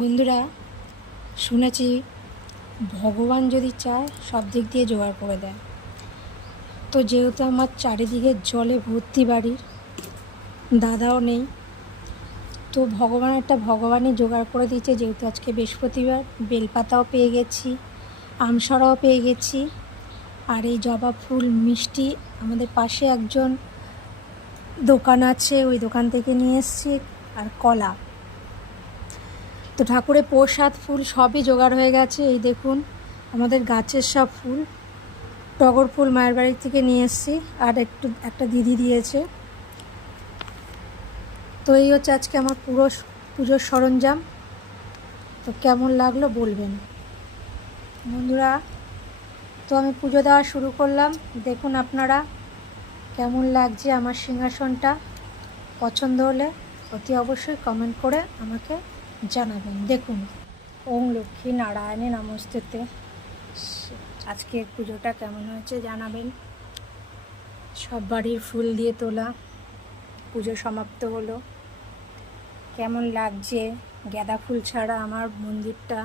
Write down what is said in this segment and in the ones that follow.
বন্ধুরা, শুনেছি ভগবান যদি চায় সব দিক দিয়ে জোগাড় করে দেয়। তো যেহেতু আমার চারিদিকে জলে ভর্তি বাড়ি, দাদাও নেই, তো ভগবানই জোগাড় করে দিয়েছে। যেহেতু আজকে বৃহস্পতিবার, বেলপাতাও পেয়ে গেছি, আমসরাও পেয়ে গেছি, আর এই জবা ফুল মিষ্টি আমাদের পাশে একজন দোকান আছে, ওই দোকান থেকে নিয়ে এসেছি, আর কলা। তো ঠাকুরের প্রসাদ ফুল সবই জোগাড় হয়ে গেছে। এই দেখুন আমাদের গাছের সব ফুল, টগর ফুল মায়ের বাড়ি থেকে নিয়ে এসেছি, আর একটা দিদি দিয়েছে। তো এই হচ্ছে আজকে আমার পুরো পুজোর সরঞ্জাম। তো কেমন লাগলো বলবেন বন্ধুরা। তো আমি পুজো দেওয়া শুরু করলাম। দেখুন আপনারা কেমন লাগছে আমার সিংহাসনটা। পছন্দ হলে অতি অবশ্যই কমেন্ট করে আমাকে জানাবেন। দেখুন, ওম লক্ষ্মী নারায়ণে নমস্তুতে। আজকের পুজোটা কেমন হয়েছে জানাবেন। সব বাড়ির ফুল দিয়ে তোলা, পুজো সমাপ্ত হলো। কেমন লাগছে গাঁদা ফুল ছাড়া আমার মন্দিরটা,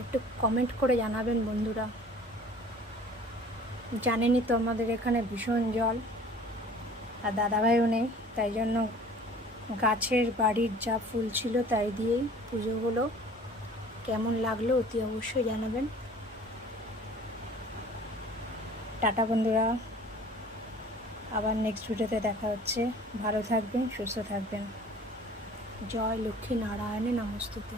একটু কমেন্ট করে জানাবেন বন্ধুরা। জানেনই তো আমাদের এখানে ভীষণ জল, আর দাদাভাইও নেই, তাই জন্য গাছের বাড়ির যা ফুল ছিল তাই দিয়েই পুজো হলো। কেমন লাগলো অতি অবশ্যই জানাবেন। টাটা বন্ধুরা, আবার নেক্সট ভিডিওতে দেখা হচ্ছে। ভালো থাকবেন, সুস্থ থাকবেন। জয় লক্ষ্মী নারায়ণে নমস্তুতে।